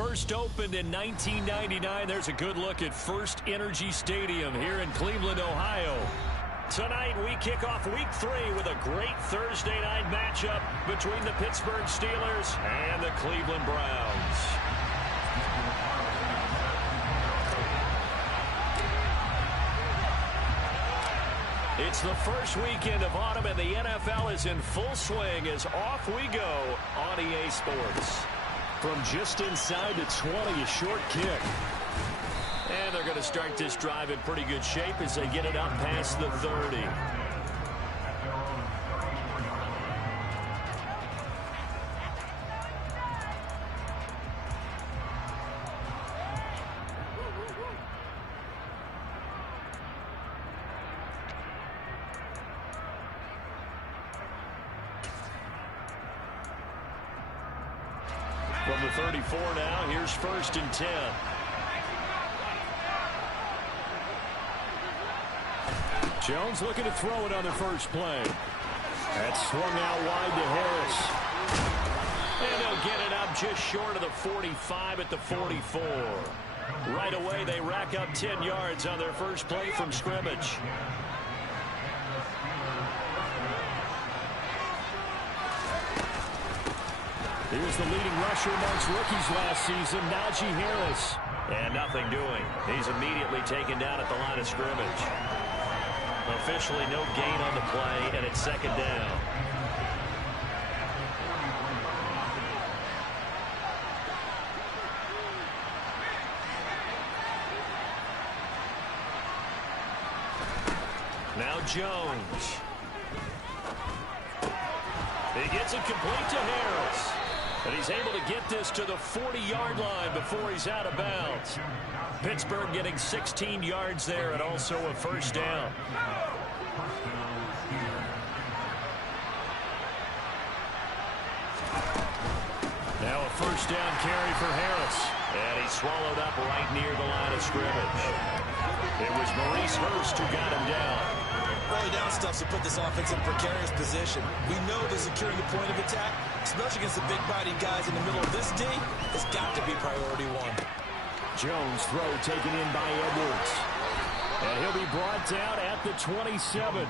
first opened in 1999. There's a good look at First Energy Stadium here in Cleveland, Ohio. Tonight, we kick off Week 3 with a great Thursday night matchup between the Pittsburgh Steelers and the Cleveland Browns. It's the first weekend of autumn, and the NFL is in full swing as off we go on EA Sports. From just inside the 20, a short kick. And they're going to start this drive in pretty good shape as they get it up past the 30. From the 34 now, here's 1st and 10. Jones looking to throw it on the first play. That's swung out wide to Harris. And they'll get it up just short of the 45 at the 44. Right away, they rack up 10 yards on their first play from scrimmage. Here's the leading rusher amongst rookies last season, Najee Harris. And nothing doing. He's immediately taken down at the line of scrimmage. Officially no gain on the play, and it's 2nd down. Now Jones. He gets it complete to Harris. And he's able to get this to the 40-yard line before he's out of bounds. Pittsburgh getting 16 yards there and also a 1st down. Now a 1st down carry for Harris. And he's swallowed up right near the line of scrimmage. It was Maurice Hurst who got him down. Early down stuffs to put this offense in a precarious position. We know that securing the point of attack, especially against the big-bodied guys in the middle of this D, has got to be priority 1. Jones throw taken in by Edwards. And he'll be brought down at the 27.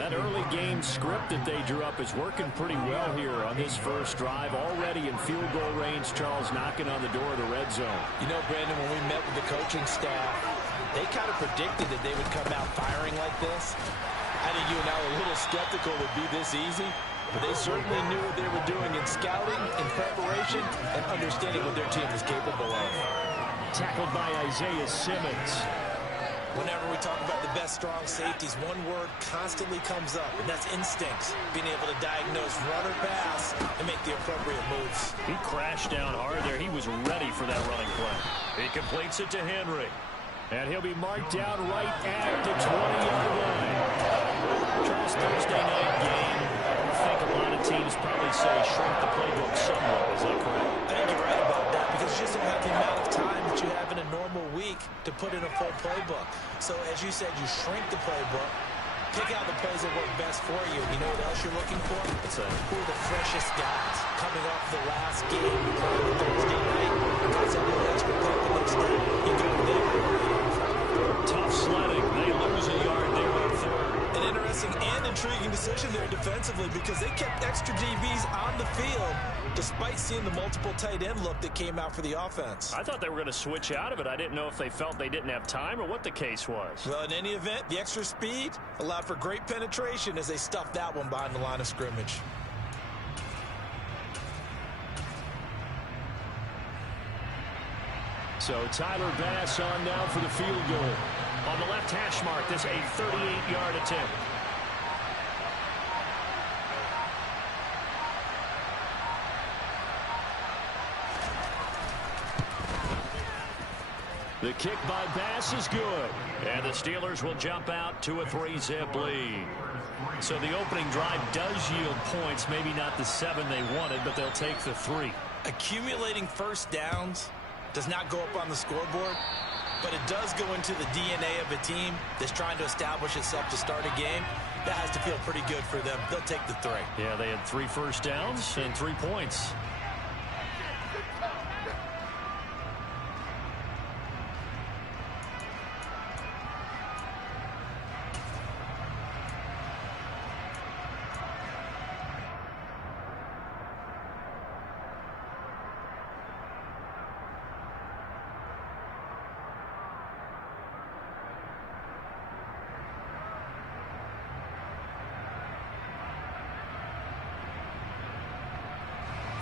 That early game script that they drew up is working pretty well here on this first drive. Already in field goal range, Charles knocking on the door of the red zone. You know, Brandon, when we met with the coaching staff, they kind of predicted that they would come out firing like this. I think you and I were a little skeptical it would be this easy, but they certainly knew what they were doing in scouting, in preparation, and understanding what their team was capable of. Tackled by Isaiah Simmons. Whenever we talk about the best strong safeties, one word constantly comes up, and that's instincts. Being able to diagnose run or pass and make the appropriate moves. He crashed down hard there. He was ready for that running play. He completes it to Henry. And he'll be marked down right at the 20-yard line. Charles, Thursday night game. I think a lot of teams probably say shrink the playbook somewhat. Is that correct? I think you're right about that because you just don't have the amount of time that you have in a normal week to put in a full playbook. So as you said, you shrink the playbook, pick out the plays that work best for you. You know what else you're looking for? Who are the freshest guys coming off the last game playing Thursday night? Guys that really extra pep the next day. You go there. Tough sledding. They lose a yard there on 3rd. An interesting and intriguing decision there defensively because they kept extra DBs on the field despite seeing the multiple tight end look that came out for the offense. I thought they were going to switch out of it. I didn't know if they felt they didn't have time or what the case was. Well, in any event, the extra speed allowed for great penetration as they stuffed that one behind the line of scrimmage. So Tyler Bass on now for the field goal. On the left hash mark, this a 38-yard attempt. The kick by Bass is good. And the Steelers will jump out to a 3-zip lead. So the opening drive does yield points. Maybe not the 7 they wanted, but they'll take the 3. Accumulating first downs does not go up on the scoreboard, but it does go into the DNA of a team that's trying to establish itself to start a game. That has to feel pretty good for them. They'll take the 3. Yeah, they had 3 first downs and 3 points.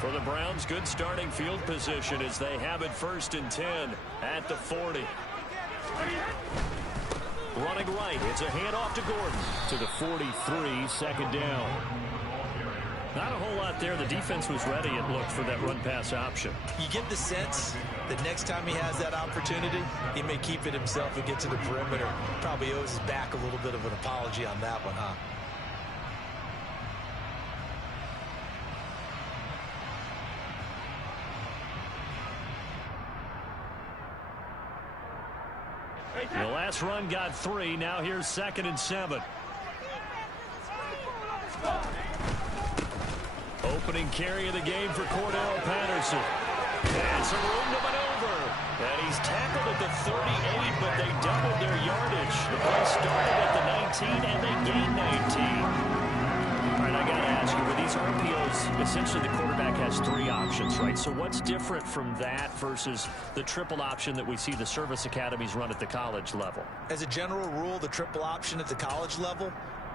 For the Browns, good starting field position as they have it 1st and 10 at the 40. Running right, it's a handoff to Gordon to the 43, 2nd down. Not a whole lot there. The defense was ready, it looked, for that run-pass option. You get the sense that next time he has that opportunity, he may keep it himself and get to the perimeter. Probably owes his back a little bit of an apology on that one, huh? The last run got 3. Now here's 2nd and 7. Opening carry of the game for Cordell Patterson. And some room to maneuver. And he's tackled at the 38, but they doubled their yardage. The play started at the 19, and they gained 19. All right, I got to ask you, with these RPOs, essentially the quarterback has 3 options, right? So what's different from that versus the triple option that we see the service academies run at the college level? As a general rule, the triple option at the college level,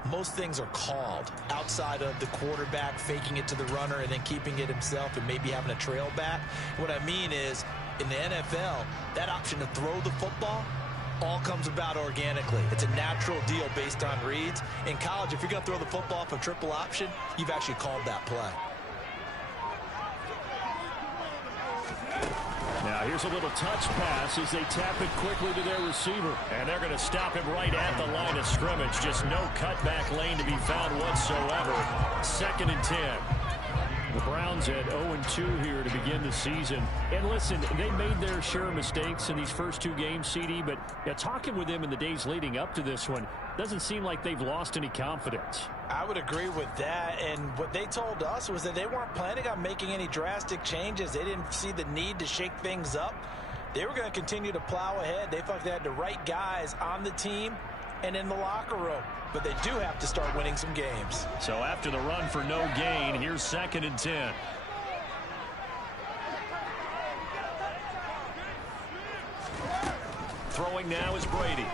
most things are called outside of the quarterback faking it to the runner and then keeping it himself and maybe having a trail back. What I mean is, in the NFL, that option to throw the football all comes about organically. It's a natural deal based on reads. In college, if you're going to throw the football off a triple option, you've actually called that play. Now here's a little touch pass as they tap it quickly to their receiver. And they're going to stop him right at the line of scrimmage. Just no cutback lane to be found whatsoever. 2nd and 10. The Browns at 0-2 here to begin the season. And listen, they made their share of mistakes in these first 2 games, CD, but talking with them in the days leading up to this one, doesn't seem like they've lost any confidence. I would agree with that, and what they told us was that they weren't planning on making any drastic changes. They didn't see the need to shake things up. They were going to continue to plow ahead. They felt they had the right guys on the team and in the locker room. But they do have to start winning some games. So after the run for no gain, here's 2nd and 10. Throwing now is Brady.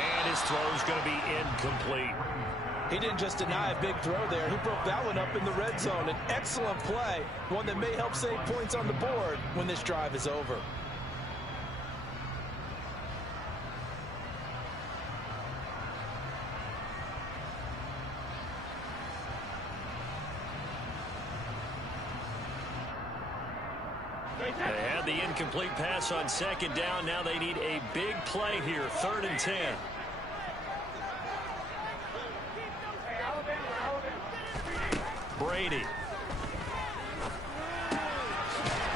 And his throw's going to be incomplete. He didn't just deny a big throw there. He broke that one up in the red zone. An excellent play, one that may help save points on the board when this drive is over. They had the incomplete pass on 2nd down. Now they need a big play here. 3rd and 10. Brady.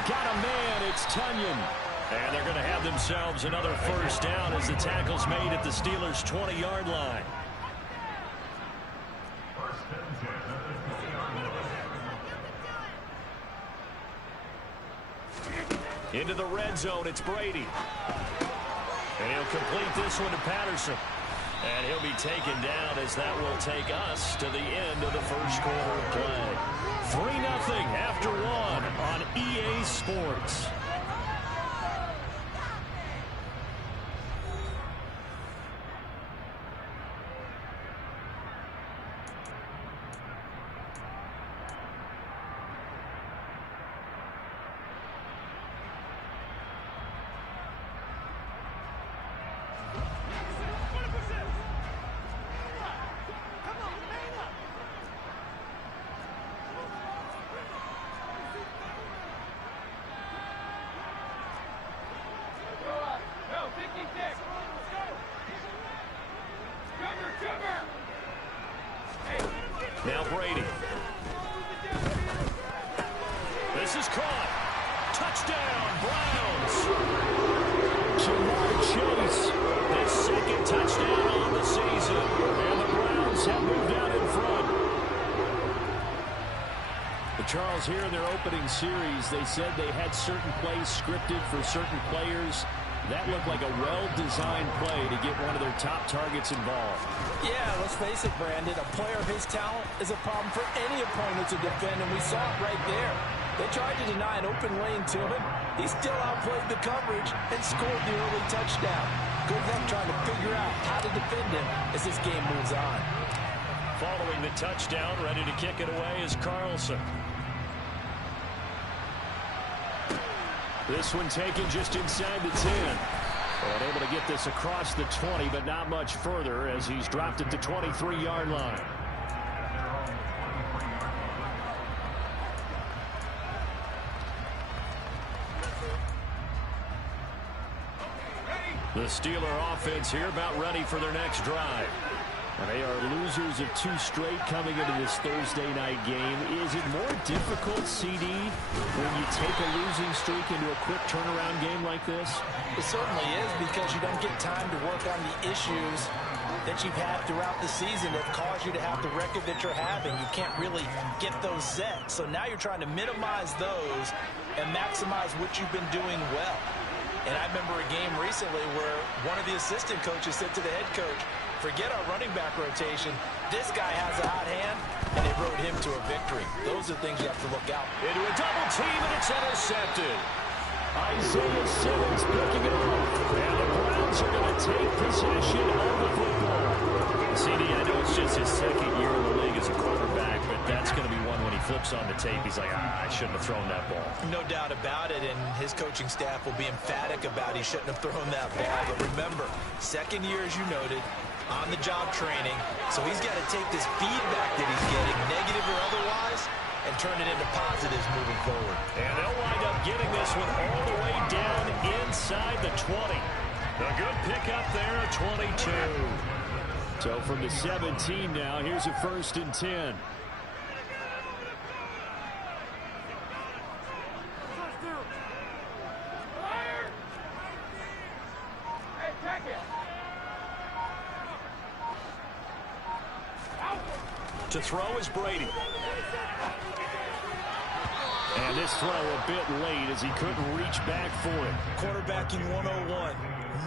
Got a man. It's Tunyon. And they're going to have themselves another 1st down as the tackle's made at the Steelers' 20-yard line. Into the red zone, it's Brady. And he'll complete this one to Patterson. And he'll be taken down as that will take us to the end of the first quarter of play. 3-0 after 1 on EA Sports. Now Brady. This is caught. Touchdown, Browns. Jamar Chase, his 2nd touchdown on the season. And the Browns have moved out in front. But Charles, here in their opening series, they said they had certain plays scripted for certain players. That looked like a well-designed play to get one of their top targets involved. Yeah, let's face it, Brandon. A player of his talent is a problem for any opponent to defend, and we saw it right there. They tried to deny an open lane to him. He still outplayed the coverage and scored the early touchdown. Good luck trying to figure out how to defend him as this game moves on. following the touchdown. Ready to kick it away is Carlson. This one taken just inside the 10. And able to get this across the 20, but not much further as he's dropped it to 23-yard line. The Steeler offense here about ready for their next drive. And they are losers of 2 straight coming into this Thursday night game. Is it more difficult, CD, when you take a losing streak into a quick turnaround game like this? It certainly is, because you don't get time to work on the issues that you've had throughout the season that cause you to have the record that you're having. You can't really get those set. So now you're trying to minimize those and maximize what you've been doing well. And I remember a game recently where one of the assistant coaches said to the head coach, forget our running back rotation. This guy has a hot hand, and they rode him to a victory. Those are things you have to look out. Into a double team, and it's intercepted. Isaiah Simmons picking it off. And the Browns are going to take possession of the football. CD, I know it's just his second year in the league as a quarterback, but that's going to be one when he flips on the tape. He's like, I shouldn't have thrown that ball. No doubt about it, and his coaching staff will be emphatic about he shouldn't have thrown that ball. But remember, second year, as you noted, on-the-job training, so he's got to take this feedback that he's getting, negative or otherwise, and turn it into positives moving forward. And they'll wind up getting this one all the way down inside the 20. A good pickup there at 22. So from the 17 now, here's a 1st and 10. To throw is Brady. And this throw a bit late as he couldn't reach back for it. Quarterbacking 101.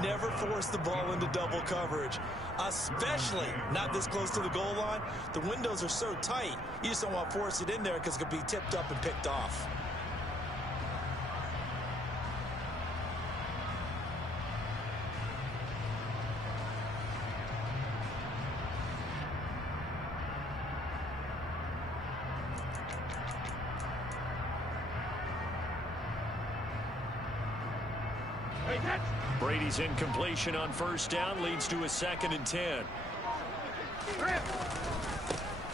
Never force the ball into double coverage, especially not this close to the goal line. The windows are so tight, you just don't want to force it in there because it could be tipped up and picked off. Brady's incompletion on 1st down leads to a 2nd and 10.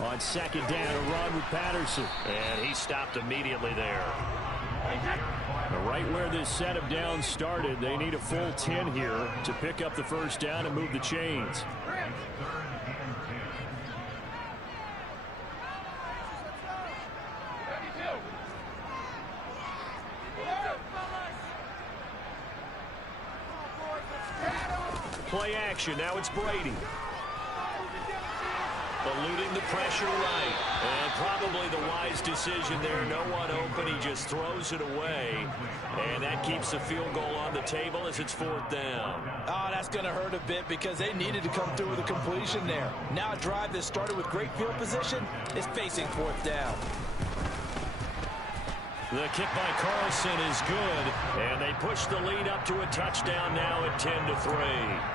On 2nd down, a run with Patterson. And he stopped immediately there. Right where this set of downs started, they need a full 10 here to pick up the 1st down and move the chains. Play action. Now it's Brady. Eluding the pressure right. And probably the wise decision there. No one open. He just throws it away. And that keeps the field goal on the table as it's 4th down. Oh, that's going to hurt a bit because they needed to come through with a completion there. Now a drive that started with great field position is facing 4th down. The kick by Carlson is good. And they push the lead up to a touchdown now at 10-3.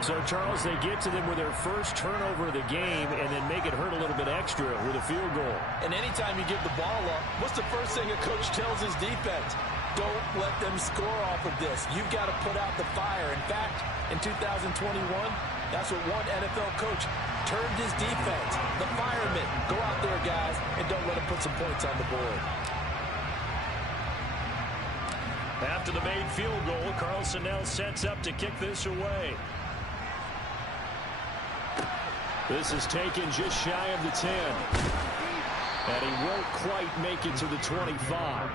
So, Charles, they get to them with their first turnover of the game and then make it hurt a little bit extra with a field goal. And anytime you give the ball up, what's the first thing a coach tells his defense? Don't let them score off of this. You've got to put out the fire. In fact, in 2021, that's what one NFL coach termed his defense. The firemen. Go out there, guys, and don't let them put some points on the board. After the made field goal, Carlson now sets up to kick this away. This is taken just shy of the 10. And he won't quite make it to the 25.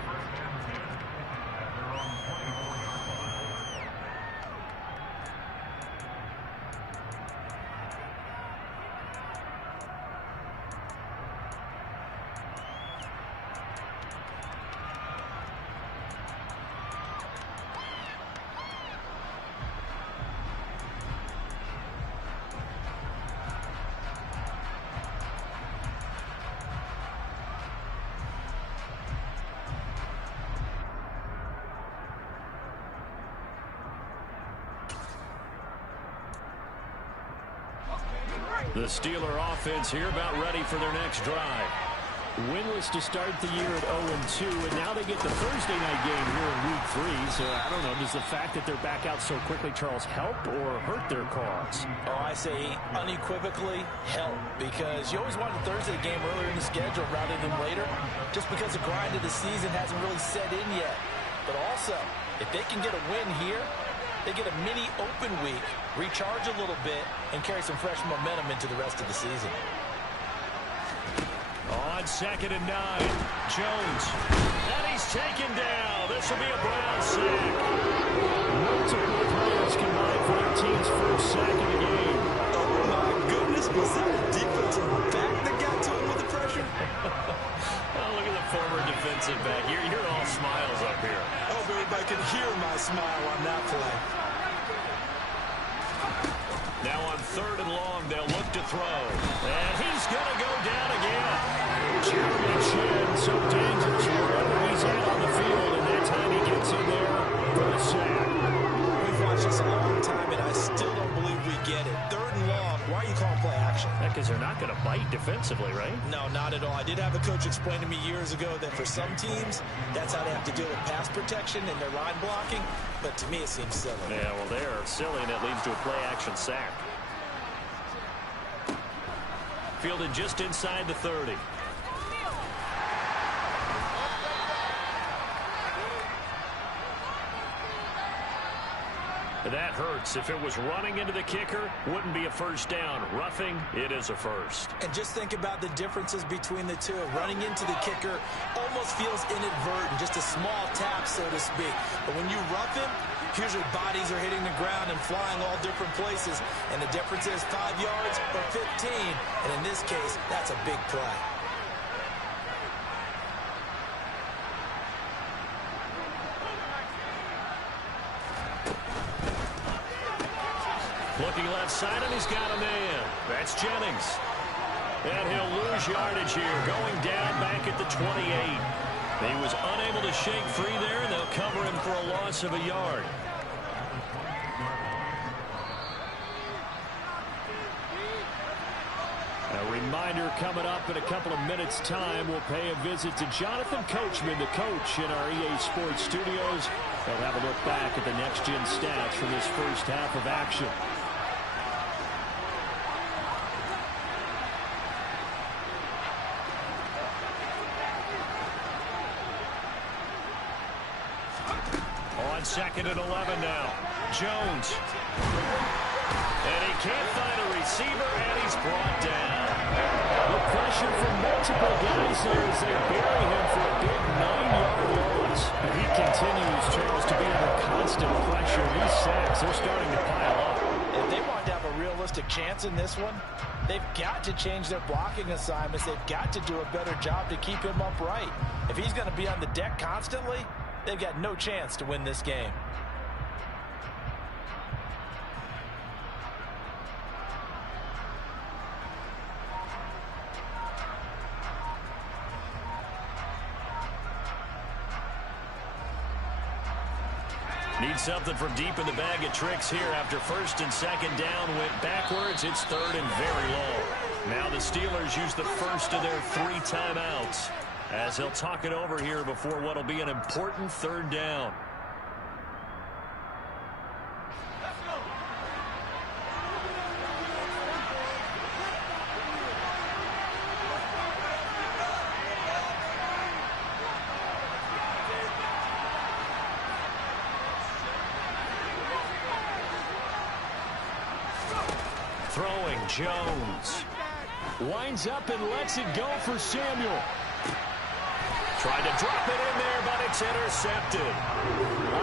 The Steeler offense here about ready for their next drive. Winless to start the year at 0-2, and now they get the Thursday night game here in Week 3. So, I don't know, does the fact that they're back out so quickly, Charles, help or hurt their cause? Oh, I say unequivocally help, because you always wanted the Thursday game earlier in the schedule rather than later, just because the grind of the season hasn't really set in yet. But also, if they can get a win here, they get a mini open week, recharge a little bit, and carry some fresh momentum into the rest of the season. On 2nd and 9, Jones. And he's taken down. This will be a Brown sack. Multiple players combined for their team's first sack of the game. Oh, my goodness. Was that a defensive back that got to him with the pressure? Oh, look at the former defensive back. You're all smiles up here. I hope everybody can hear my smile on that play. Now on 3rd and long, they'll look to throw. And he's going to go down again. Jeremy Chin, so dangerous wherever he's at on the field, and that time he gets in there for the sack. We've watched this a long time, and I still don't believe we get it. 3rd and long, why are you calling play action? Because they're not going to bite defensively, right? No, not at all. I did have a coach explain to me years ago that for some teams, that's how they have to deal with pass protection and their line blocking, but to me it seems silly. Yeah, well, they're silly, and it leads to a play action sack. Fielded just inside the 30. That hurts. If it was running into the kicker, wouldn't be a first down. Roughing, it is a first. And just think about the differences between the two. Running into the kicker almost feels inadvertent, just a small tap, so to speak. But when you rough him, usually bodies are hitting the ground and flying all different places. And the difference is 5 yards or 15. And in this case, that's a big play. Looking left side, and he's got a man. That's Jennings. And he'll lose yardage here, going down back at the 28. He was unable to shake free there, and they'll cover him for a loss of a yard. A reminder coming up in a couple of minutes' time. We'll pay a visit to Jonathan Coachman, the coach in our EA Sports studios. They'll have a look back at the next-gen stats from this first half of action. On 2nd and 11 now. Jones. And he can't find a receiver, and he's brought down. The pressure from multiple guys here as they bury him for a big 9-yard loss. He continues, Charles, to be under constant pressure. These sacks, they're starting to pile up. If they want to have a realistic chance in this one, they've got to change their blocking assignments. They've got to do a better job to keep him upright. If he's going to be on the deck constantly, they've got no chance to win this game. Need something from deep in the bag of tricks here after 1st and 2nd down went backwards. It's 3rd and very long. Now the Steelers use the first of their 3 timeouts as they'll talk it over here before what will be an important 3rd down. Throwing, Jones. Winds up and lets it go for Samuel. Tried to drop it in there, but it's intercepted.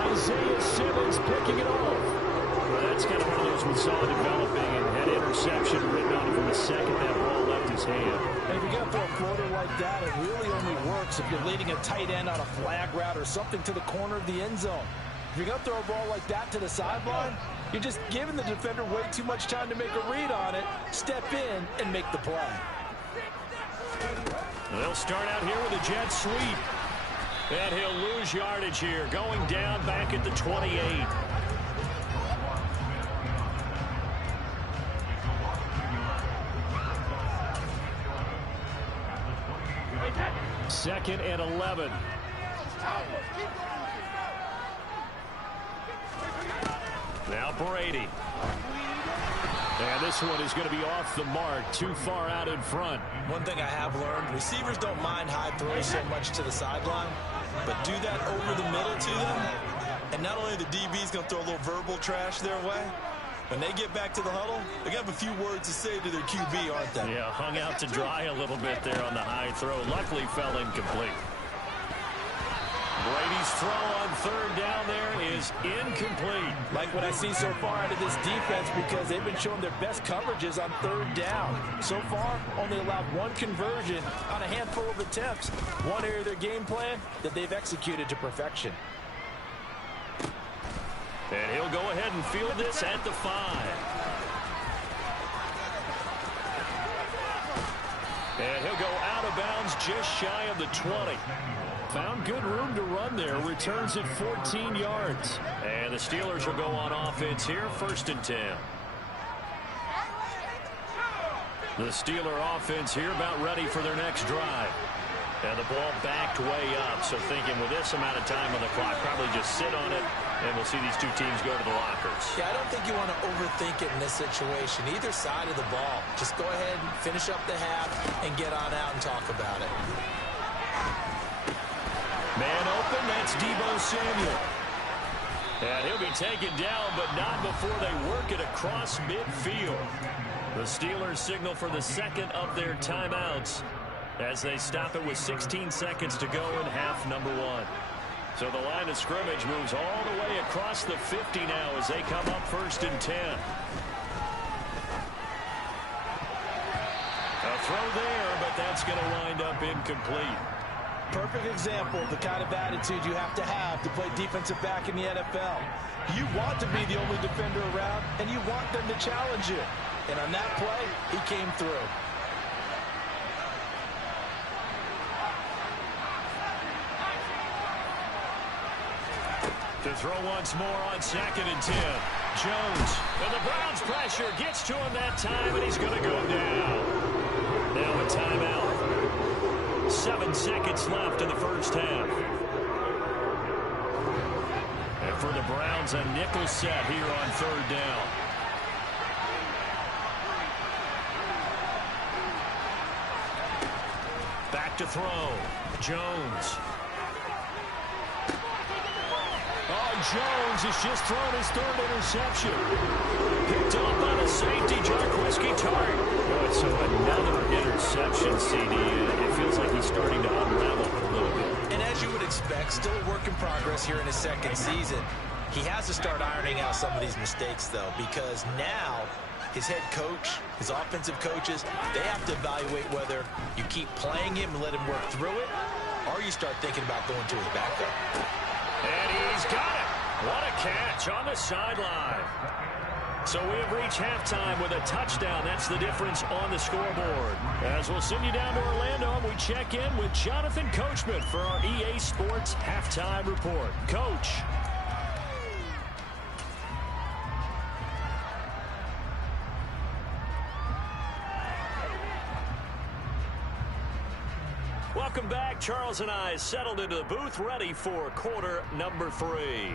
Isaiah Simmons picking it off. Well, that's kind of one of those we saw developing and had interception written on it from the second that ball left his hand. And if you got to throw a floater like that, it really only works if you're leading a tight end on a flag route or something to the corner of the end zone. If you're going to throw a ball like that to the sideline, you're just giving the defender way too much time to make a read on it, step in, and make the play. They'll start out here with a jet sweep. And he'll lose yardage here, going down back at the 28. 2nd and 11. Now Brady. And this one is going to be off the mark, too far out in front. One thing I have learned, receivers don't mind high throws so much to the sideline, but do that over the middle to them, and not only the DB's going to throw a little verbal trash their way, when they get back to the huddle, they're going to have a few words to say to their QB, aren't they? Yeah, hung out to dry a little bit there on the high throw. Luckily fell incomplete. Brady's throw on 3rd down there is incomplete. Like what I see so far out of this defense, because they've been showing their best coverages on 3rd down. So far, only allowed 1 conversion on a handful of attempts. One area of their game plan that they've executed to perfection. And he'll go ahead and field this at the 5. And he'll go out of bounds just shy of the 20. Found good room to run there. Returns at 14 yards. And the Steelers will go on offense here, 1st and 10. The Steeler offense here about ready for their next drive. And the ball backed way up. So thinking with this amount of time on the clock, probably just sit on it. And we'll see these two teams go to the lockers. Yeah, I don't think you want to overthink it in this situation. Either side of the ball. Just go ahead and finish up the half and get on out and talk about it. Man open, that's Deebo Samuel. And he'll be taken down, but not before they work it across midfield. The Steelers signal for the 2nd of their timeouts as they stop it with 16 seconds to go in half number 1. So the line of scrimmage moves all the way across the 50 now as they come up 1st and 10. A throw there, but that's going to wind up incomplete. Perfect example of the kind of attitude you have to play defensive back in the NFL. You want to be the only defender around, and you want them to challenge you. And on that play, he came through. To throw once more on 2nd and 10. Jones. And the Browns pressure gets to him that time, and he's going to go down. Now a timeout. 7 seconds left in the 1st half. And for the Browns, a nickel set here on 3rd down. Back to throw. Jones. Jones has just thrown his 3rd interception. Picked up by the safety, Jarquiski Tartt. So another interception, CD. It feels like he's starting to unravel a little bit. And as you would expect, still a work in progress here in his 2nd season. He has to start ironing out some of these mistakes, though, because now his head coach, his offensive coaches, they have to evaluate whether you keep playing him and let him work through it, or you start thinking about going to his backup. And he's got it. What a catch on the sideline. So we have reached halftime with a touchdown. That's the difference on the scoreboard. As we'll send you down to Orlando, and we check in with Jonathan Coachman for our EA Sports Halftime Report. Coach. Welcome back. Charles and I settled into the booth, ready for quarter number 3.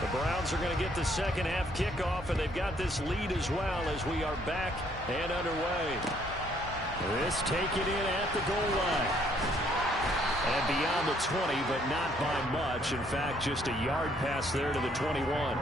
The Browns are going to get the 2nd half kickoff, and they've got this lead as well as we are back and underway. This taken in at the goal line. And beyond the 20, but not by much. In fact, just a yard pass there to the 21.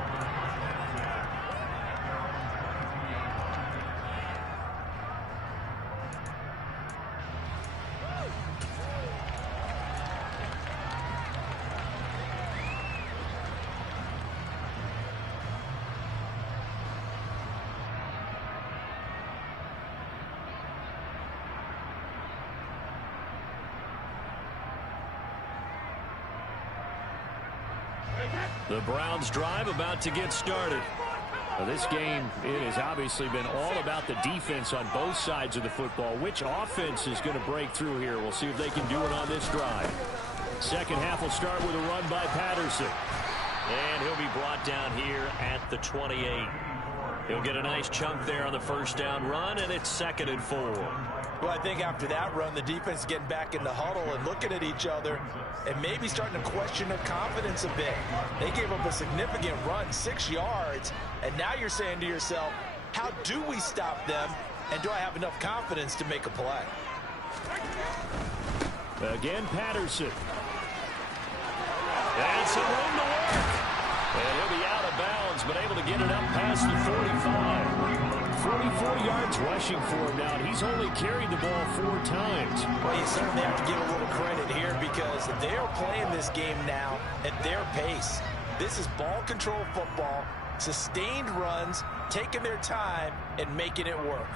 The Browns drive about to get started. Now, this game, it has obviously been all about the defense on both sides of the football. Which offense is going to break through here? We'll see if they can do it on this drive. Second half will start with a run by Patterson. And he'll be brought down here at the 28. He'll get a nice chunk there on the first down run, and it's 2nd and 4. Well, I think after that run, the defense is getting back in the huddle and looking at each other and maybe starting to question their confidence a bit. They gave up a significant run, 6 yards, and now you're saying to yourself, how do we stop them, and do I have enough confidence to make a play? Again, Patterson. And some room to work. And he'll be out of bounds, but able to get it up past the 45. 44 yards rushing for him now. He's only carried the ball 4 times. Well, you certainly have to give a little credit here because they're playing this game now at their pace. This is ball control football, sustained runs, taking their time, and making it work.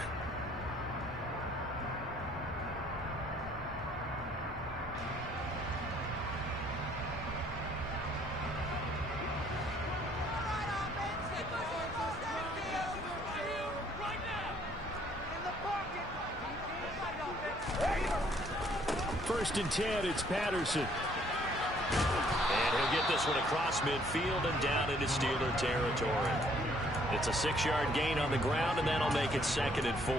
First and 10, it's Patterson. And he'll get this one across midfield and down into Steeler territory. It's a 6-yard gain on the ground, and that'll make it 2nd and 4.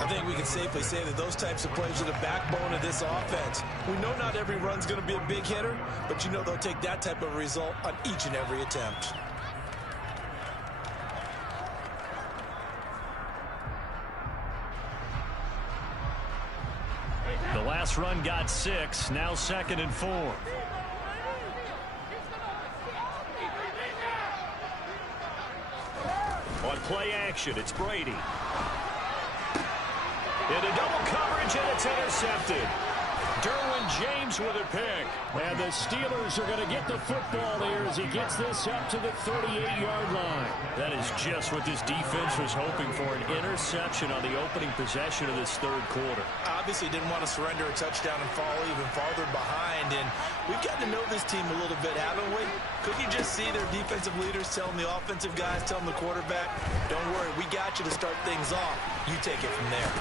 I think we can safely say that those types of plays are the backbone of this offense. We know not every run's going to be a big hitter, but you know they'll take that type of result on each and every attempt. The last run got 6, now 2nd and 4. On play action, it's Brady. Into double coverage, and it's intercepted. Derwin James with a pick. And the Steelers are going to get the football here as he gets this up to the 38-yard line. That is just what this defense was hoping for, an interception on the opening possession of this third quarter. Obviously didn't want to surrender a touchdown and fall even farther behind. And we've gotten to know this team a little bit, haven't we? Couldn't you just see their defensive leaders telling the offensive guys, telling the quarterback, don't worry, we got you to start things off. You take it from there.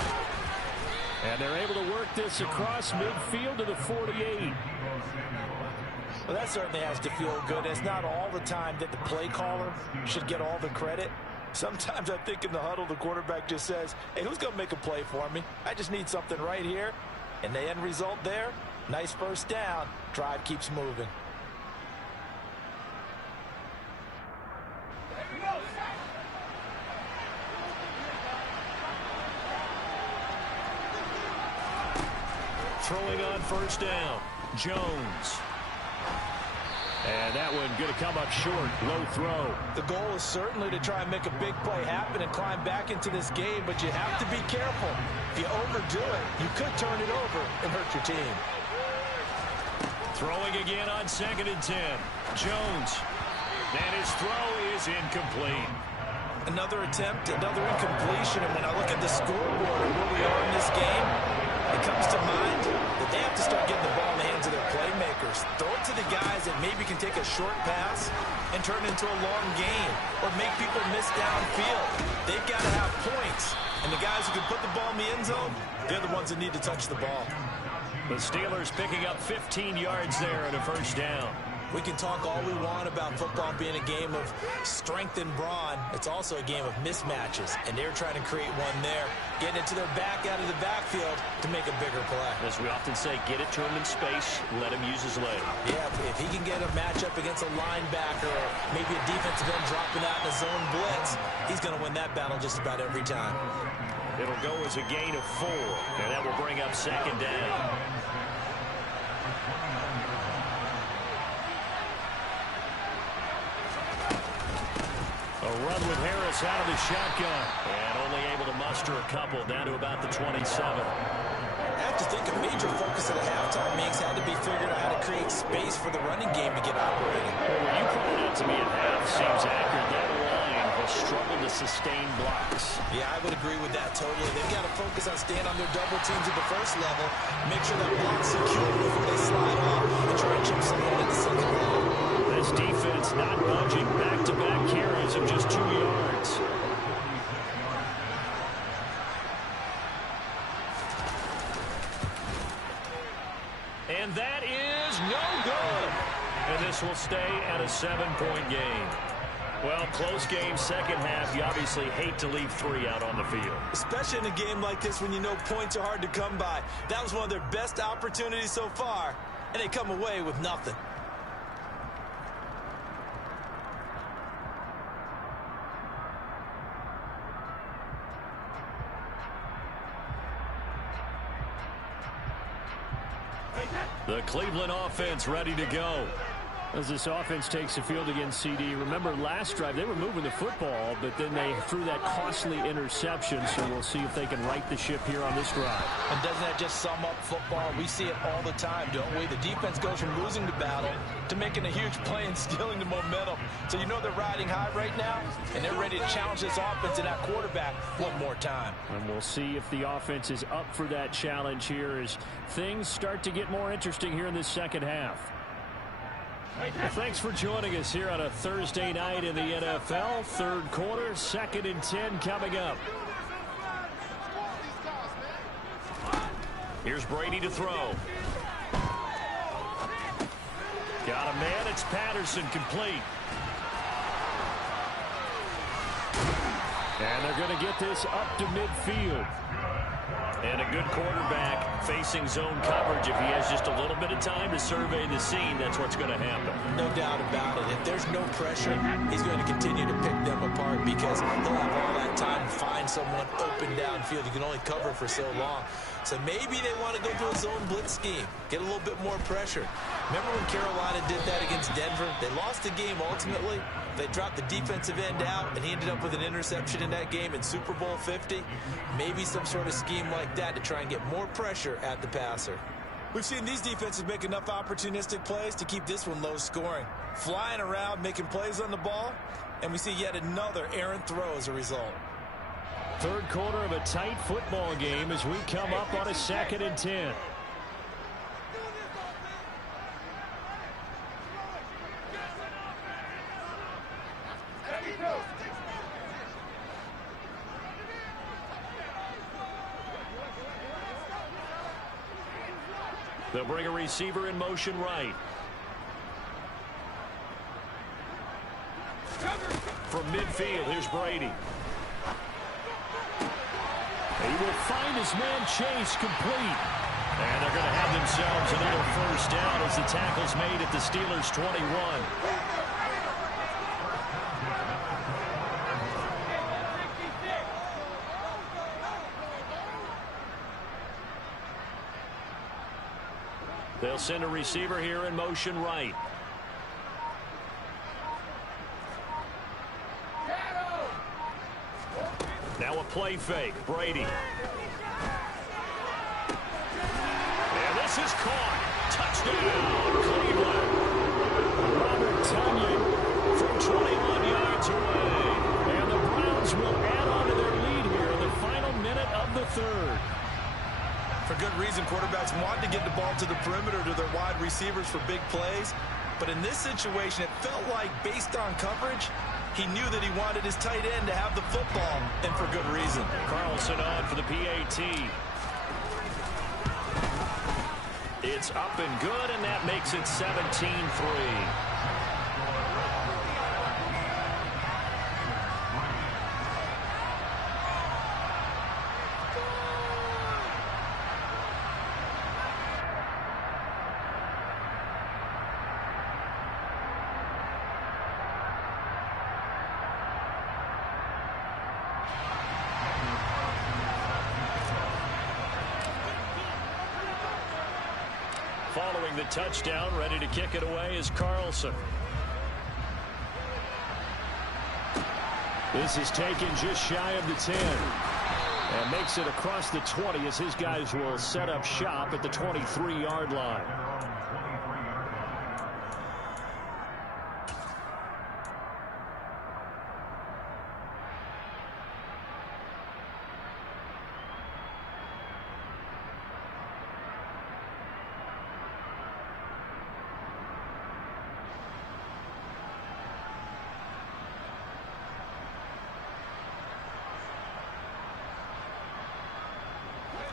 And they're able to work this across midfield to the 48. Well, that certainly has to feel good. It's not all the time that the play caller should get all the credit. Sometimes I think in the huddle, the quarterback just says, hey, who's going to make a play for me? I just need something right here. And the end result there, nice first down. Drive keeps moving. Throwing on first down, Jones. And that one going to come up short, low throw. The goal is certainly to try and make a big play happen and climb back into this game, but you have to be careful. If you overdo it, you could turn it over and hurt your team. Throwing again on 2nd and 10, Jones. And his throw is incomplete. Another attempt, another incompletion, and when I look at the scoreboard and where we are in this game, it comes to mind that they have to start getting the ball in the hands of their playmakers. Throw it to the guys that maybe can take a short pass and turn it into a long gain or make people miss downfield. They've got to have points, and the guys who can put the ball in the end zone, they're the ones that need to touch the ball. The Steelers picking up 15 yards there and a first down. We can talk all we want about football being a game of strength and brawn. It's also a game of mismatches, and they're trying to create one there, getting it to their back out of the backfield to make a bigger play. As we often say, get it to him in space, let him use his leg. Yeah, if he can get a matchup against a linebacker or maybe a defensive end dropping out in a zone blitz, he's going to win that battle just about every time. It'll go as a gain of 4, and that will bring up 2nd down. A run with Harris out of the shotgun. And only able to muster a couple down to about the 27. I have to think a major focus of the halftime makes had to be figuring out how to create space for the running game to get operating. Well, what you pointed out to me at half seems accurate. That line has struggled to sustain blocks. Yeah, I would agree with that totally. They've got to focus on staying on their double teams at the first level, make sure that block's secure before they slide off, and try and chip someone at the second level. This defense not budging, back-to-back carries of just 2 yards. And that is stay at a 7-point game. Well, close game, second half. You obviously hate to leave 3 out on the field. Especially in a game like this when you know points are hard to come by. That was one of their best opportunities so far, and they come away with nothing. The Cleveland offense ready to go. As this offense takes the field against CD, remember last drive they were moving the football, but then they threw that costly interception, so we'll see if they can right the ship here on this drive. And doesn't that just sum up football? We see it all the time, don't we? The defense goes from losing the battle to making a huge play and stealing the momentum. So you know they're riding high right now, and they're ready to challenge this offense and that quarterback one more time. And we'll see if the offense is up for that challenge here as things start to get more interesting here in this second half. Well, thanks for joining us here on a Thursday night in the NFL. Third quarter, 2nd and 10 coming up. Here's Brady to throw. Got a man. It's Patterson, complete. And they're going to get this up to midfield. And a good quarterback facing zone coverage. If he has just a little bit of time to survey the scene, that's what's going to happen. No doubt about it. If there's no pressure, he's going to continue to pick them apart because he'll have all that time to find someone open downfield. You can only cover for so long. So maybe they want to go to a zone blitz scheme, get a little bit more pressure. Remember when Carolina did that against Denver? They lost the game ultimately. They dropped the defensive end out, and he ended up with an interception in that game in Super Bowl 50. Maybe some sort of scheme like that to try and get more pressure at the passer. We've seen these defenses make enough opportunistic plays to keep this one low scoring. Flying around, making plays on the ball, and we see yet another errant throw as a result. Third quarter of a tight football game as we come up on a 2nd and 10. They'll bring a receiver in motion right. From midfield, here's Brady. He will find his man Chase, complete. And they're going to have themselves another first down as the tackle's made at the Steelers' 21. They'll send a receiver here in motion right. Now a play fake. Brady. And this is caught. Touchdown, Cleveland. Robert Tonyan From 21 yards away. And the Browns will add on to their lead here in the final minute of the third. For good reason, quarterbacks want to get the ball to the perimeter to their wide receivers for big plays. But in this situation, it felt like based on coverage, he knew that he wanted his tight end to have the football, and for good reason. Carlson on for the PAT. It's up and good, and that makes it 17-3. Following the touchdown, ready to kick it away is Carlson. This is taken just shy of the 10. And makes it across the 20 as his guys will set up shop at the 23-yard line.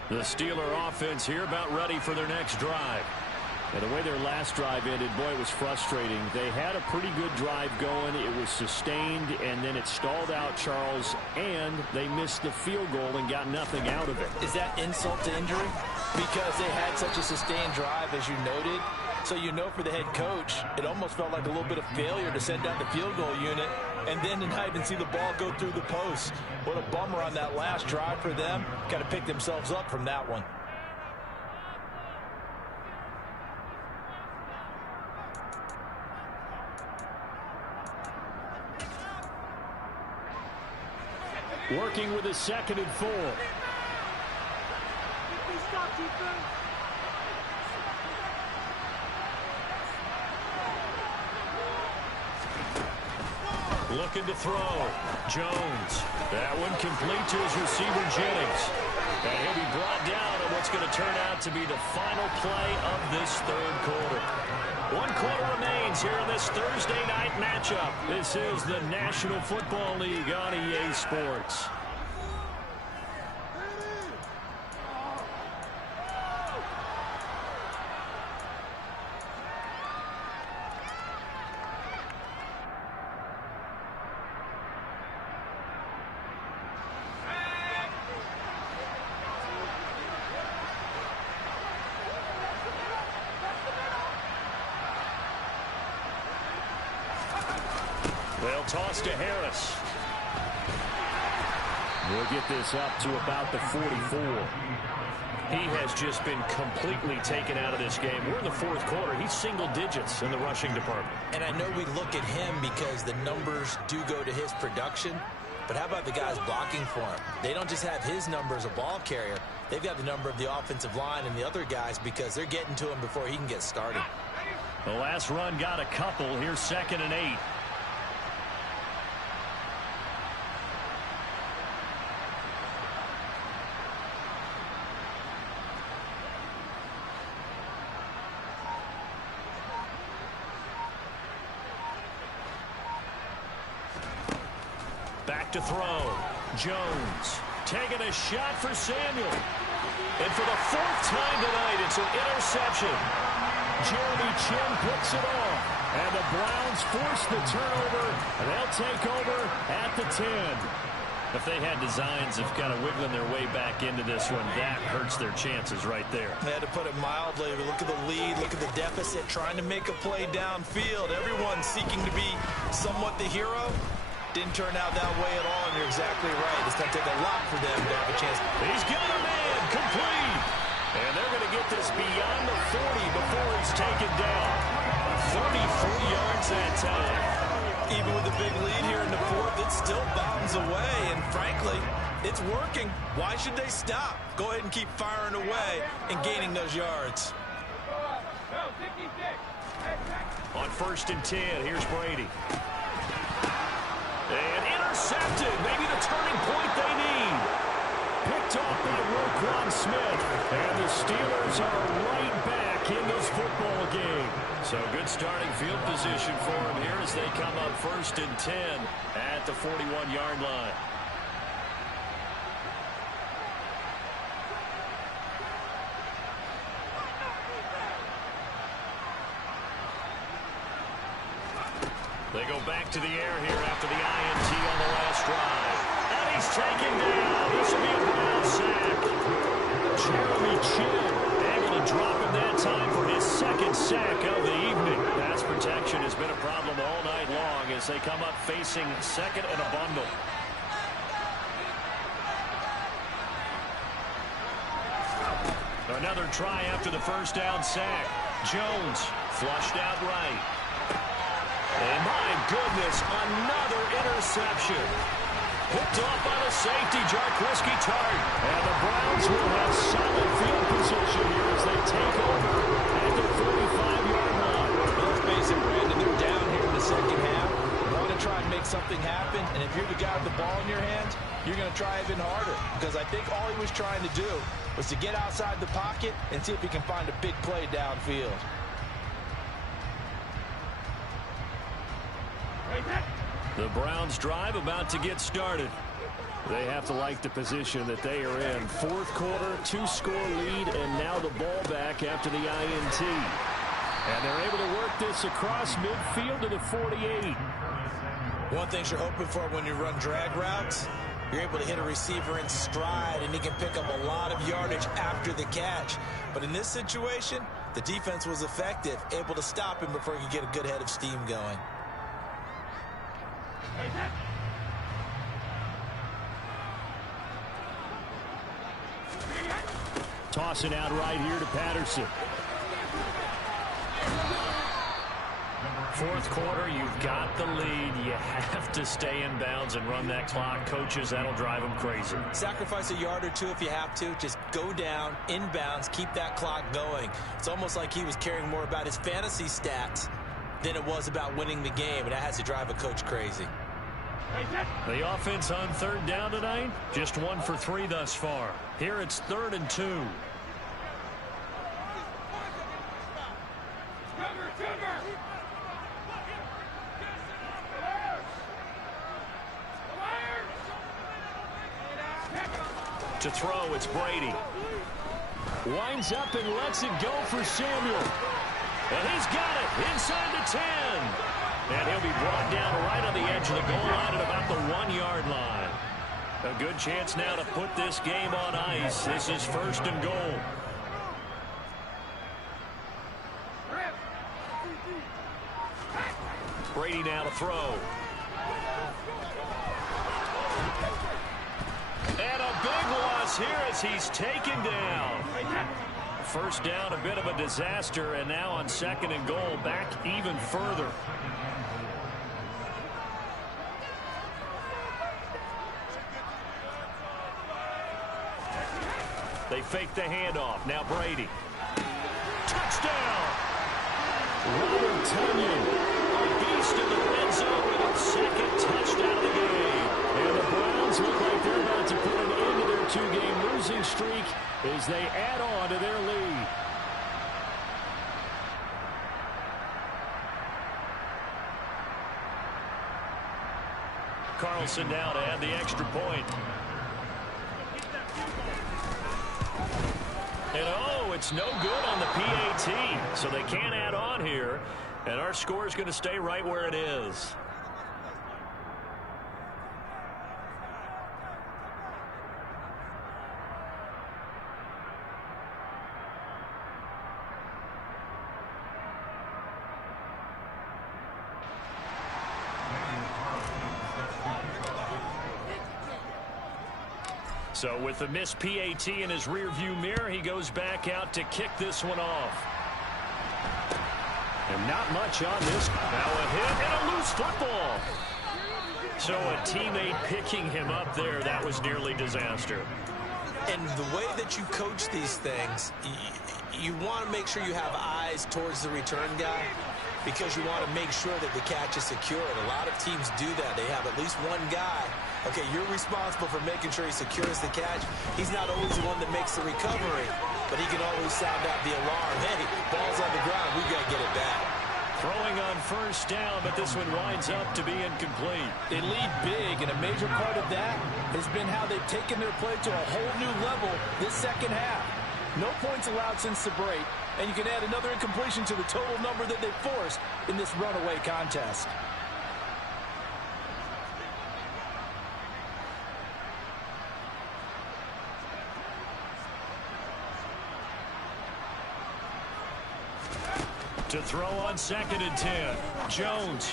The Steeler offense here about ready for their next drive. And the way their last drive ended, boy, it was frustrating. They had a pretty good drive going. It was sustained, and then it stalled out, Charles, and they missed the field goal and got nothing out of it. Is that insult to injury? Because they had such a sustained drive, as you noted. So you know for the head coach, it almost felt like a little bit of failure to send out the field goal unit and then to not even see the ball go through the post. What a bummer on that last drive for them. Got to pick themselves up from that one. Working with a 2nd and 4. Looking to throw. Jones. That one complete to his receiver, Jennings. And he'll be brought down on what's going to turn out to be the final play of this 3rd quarter. 1 quarter remains here in this Thursday night matchup. This is the National Football League on EA Sports. They'll toss to Harris. We'll get this up to about the 44. He has just been completely taken out of this game. We're in the 4th quarter. He's single digits in the rushing department. And I know we look at him because the numbers do go to his production. But how about the guys blocking for him? They don't just have his number as a ball carrier. They've got the number of the offensive line and the other guys because they're getting to him before he can get started. The last run got a couple. Here's 2nd and 8. Back to throw. Jones taking a shot for Samuel. And for the 4th time tonight, it's an interception. Jeremy Chin picks it off. And the Browns force the turnover. And they'll take over at the 10. If they had designs of kind of wiggling their way back into this one, that hurts their chances right there. They had to put it mildly. Look at the lead. Look at the deficit. Trying to make a play downfield. Everyone seeking to be somewhat the hero. Didn't turn out that way at all, and you're exactly right. It's going to take a lot for them to have a chance. He's got a man complete. And they're going to get this beyond the 40 before he's taken down. 33 yards that time. Even with a big lead here in the 4th, it still bounds away. And frankly, it's working. Why should they stop? Go ahead and keep firing away and gaining those yards. On 1st and 10, here's Brady. And intercepted. Maybe the turning point they need. Picked off by Roquan Smith. And the Steelers are right back in this football game. So good starting field position for them here as they come up 1st and 10 at the 41-yard line. They go back to the air here after the INT on the last drive. And he's taken down. This will be a Brown sack. Jeremy Chin able to drop him that time for his 2nd sack of the evening. Pass protection has been a problem all night long as they come up facing 2nd and a bundle. Another try after the 1st down sack. Jones flushed out right. And my goodness, another interception. Picked off by the safety, Jarquiski Tart. And the Browns will have solid field position here as they take over at the 45-yard line. Let's face it, Brandon, they're down here in the 2nd half. Want to try and make something happen, and if you're the guy with the ball in your hands, you're going to try even harder. Because I think all he was trying to do was to get outside the pocket and see if he can find a big play downfield. The Browns drive about to get started. They have to like the position that they are in. 4th quarter, 2-score lead, and now the ball back after the INT. And they're able to work this across midfield to the 48. One thing you're hoping for when you run drag routes, you're able to hit a receiver in stride, and he can pick up a lot of yardage after the catch. But in this situation, the defense was effective, able to stop him before he could get a good head of steam going. Toss it out right here to Patterson. Fourth quarter, you've got the lead. You have to stay in bounds and run that clock. Coaches, that'll drive them crazy. Sacrifice a yard or two if you have to. Just go down, in bounds, keep that clock going. It's almost like he was caring more about his fantasy stats than it was about winning the game, and that has to drive a coach crazy. The offense on third down tonight, just 1 for 3 thus far. Here it's 3rd and 2. To throw, it's Brady. Winds up and lets it go for Samuel. And he's got it inside the 10. And he'll be brought down right on the edge of the goal line at about the 1-yard line. A good chance now to put this game on ice. This is 1st and goal. Brady now to throw. And a big loss here as he's taken down. First down, a bit of a disaster, and now on 2nd and goal, back even further. They fake the handoff. Now Brady. Touchdown! Robert Tonyan, a beast in the red zone with a 2nd touchdown of the game. And the Browns look like they're about to put an end to their 2-game losing streak as they add on to their lead. Carlson down to add the extra point. And oh, it's no good on the PAT, so they can't add on here, and our score is going to stay right where it is. So with the missed PAT in his rearview mirror, he goes back out to kick this one off. And not much on this. Now a hit and a loose football. So a teammate picking him up there, that was nearly disaster. And the way that you coach these things, you want to make sure you have eyes towards the return guy, because you want to make sure that the catch is secure. And a lot of teams do that. They have at least one guy. Okay, you're responsible for making sure he secures the catch. He's not always the one that makes the recovery, but he can always sound out the alarm. Hey, ball's on the ground. We've got to get it back. Throwing on 1st down, but this one winds up to be incomplete. They lead big, and a major part of that has been how they've taken their play to a whole new level this 2nd half. No points allowed since the break, and you can add another incompletion to the total number that they forced in this runaway contest. To throw on 2nd and 10. Jones.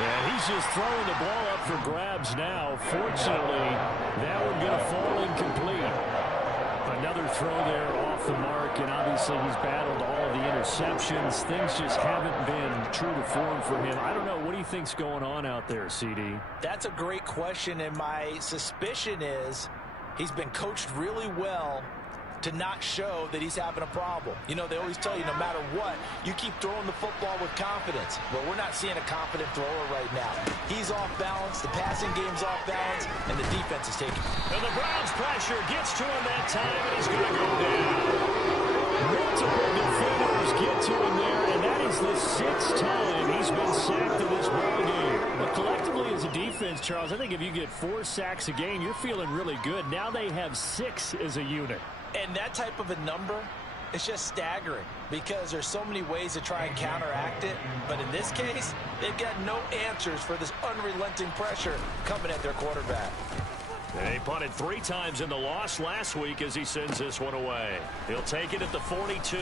And he's just throwing the ball up for grabs now. Fortunately, that one going to fall incomplete. Another throw there off the mark, and obviously he's battled all of the interceptions. Things just haven't been true to form for him. I don't know. What do you think's going on out there, CD? That's a great question, and my suspicion is he's been coached really well to not show that he's having a problem. You know, they always tell you no matter what, you keep throwing the football with confidence. Well, we're not seeing a confident thrower right now. He's off balance, the passing game's off balance, and the defense is taking. And the Browns pressure gets to him that time, and he's going to go down. Multiple defenders get to him there, and that is the 6th time he's been sacked in this ballgame. But collectively as a defense, Charles, I think if you get 4 sacks a game, you're feeling really good. Now they have 6 as a unit. And that type of a number It's just staggering because there's so many ways to try and counteract it. But in this case, they've got no answers for this unrelenting pressure coming at their quarterback. He punted 3 times in the loss last week as he sends this one away. He'll take it at the 42.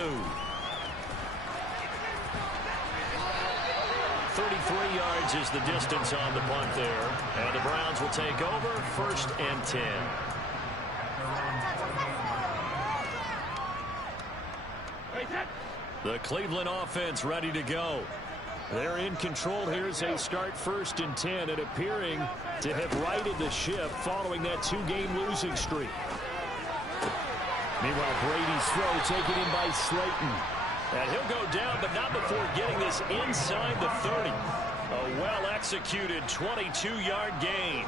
33 yards is the distance on the punt there. And the Browns will take over, 1st and 10. The Cleveland offense ready to go. They're in control here as they start 1st and 10 and appearing to have righted the ship following that 2-game losing streak. Meanwhile, Brady's throw taken in by Slayton. And he'll go down, but not before getting this inside the 30. A well-executed 22-yard gain.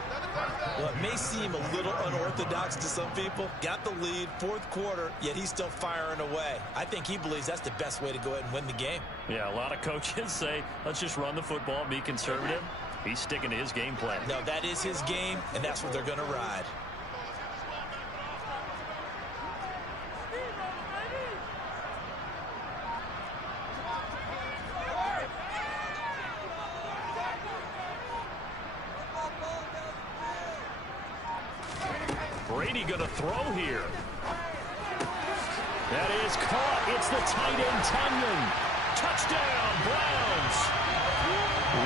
Well, it may seem a little unorthodox to some people. Got the lead, 4th quarter, yet he's still firing away. I think he believes that's the best way to go ahead and win the game. Yeah, a lot of coaches say, let's just run the football and be conservative. He's sticking to his game plan. No, that is his game, and that's what they're going to ride. Brady going to throw here. That is caught. It's the tight end, Tonyan. Touchdown, Browns.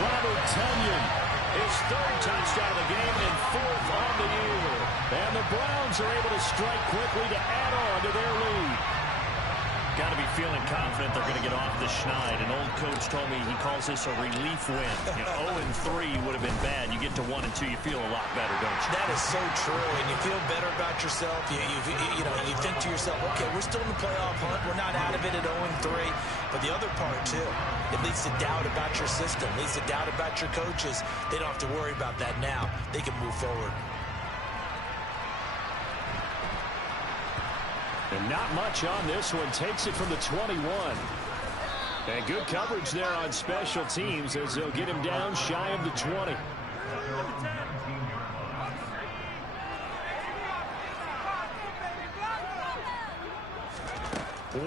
Robert Tonyan, his 3rd touchdown of the game and 4th on the year. And the Browns are able to strike quickly to add on to their lead. Got to be feeling confident they're going to get off the schneid. An old coach told me he calls this a relief win. 0-3 would have been bad. You get to 1 and 2, you feel a lot better, don't you? That is so true, and you feel better about yourself. You think to yourself, okay, we're still in the playoff hunt. We're not out of it at 0-3. But the other part, too, it leads to doubt about your system, leads to doubt about your coaches. They don't have to worry about that now. They can move forward. And not much on this one. Takes it from the 21. And good coverage there on special teams as they'll get him down shy of the 20.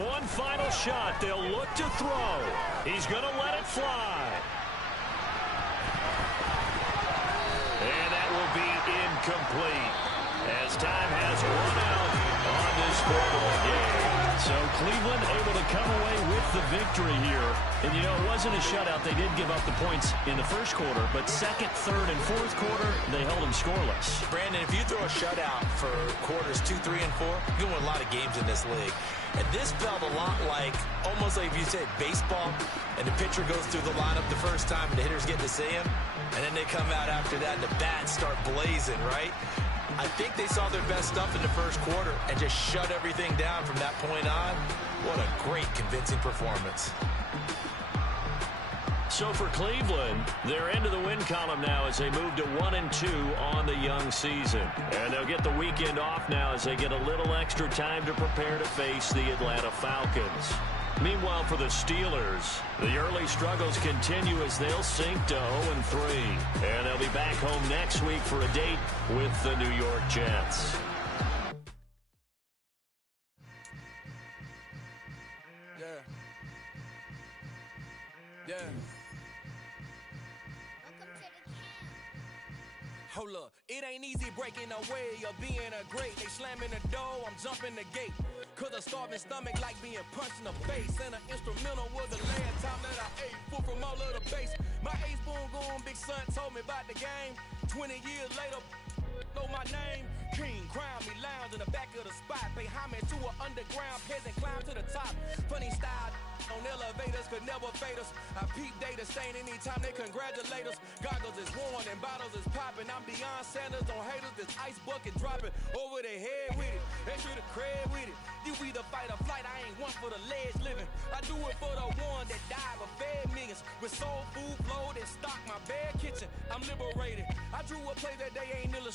One final shot. They'll look to throw. He's going to let it fly. And that will be incomplete as time has run out on this football game. So Cleveland able to come away with the victory here. And, you know, it wasn't a shutout. They did give up the points in the 1st quarter, but 2nd, 3rd, and 4th quarter, they held them scoreless. Brandon, if you throw a shutout for quarters 2, 3, and 4, you're going to win a lot of games in this league. And this felt a lot like, almost like if you said baseball, and the pitcher goes through the lineup the first time, and the hitters get to see him, and then they come out after that, and the bats start blazing, right? I think they saw their best stuff in the 1st quarter and just shut everything down from that point on. What a great, convincing performance. So for Cleveland, they're into the win column now as they move to 1-2 on the young season. And they'll get the weekend off now as they get a little extra time to prepare to face the Atlanta Falcons. Meanwhile, for the Steelers, the early struggles continue as they'll sink to 0-3. And they'll be back home next week for a date with the New York Jets. Yeah. Hold up, it ain't easy breaking away or being a great. They slamming the door, I'm jumping the gate. Cause a starving stomach like being punched in the face. And an instrumental was the last time that I ate food from all of the base. My ace boom goon, big son told me about the game. 20 years later, know my name. King, crown me, lounge in the back of the spot. Pay homage to an underground peasant, climb to the top. Funny style on elevators could never fade us. I peep data stain anytime they congratulate us. Goggles is worn and bottles is popping. I'm Deion Sanders on haters, this ice bucket dropping over their head with it. Extra the cred with it. You either fight or flight, I ain't one for the ledge living. I do it for the one that died but fed millions. With soul food, flowed and stocked my bad kitchen. I'm liberated. I drew a play that they ain't illustrated.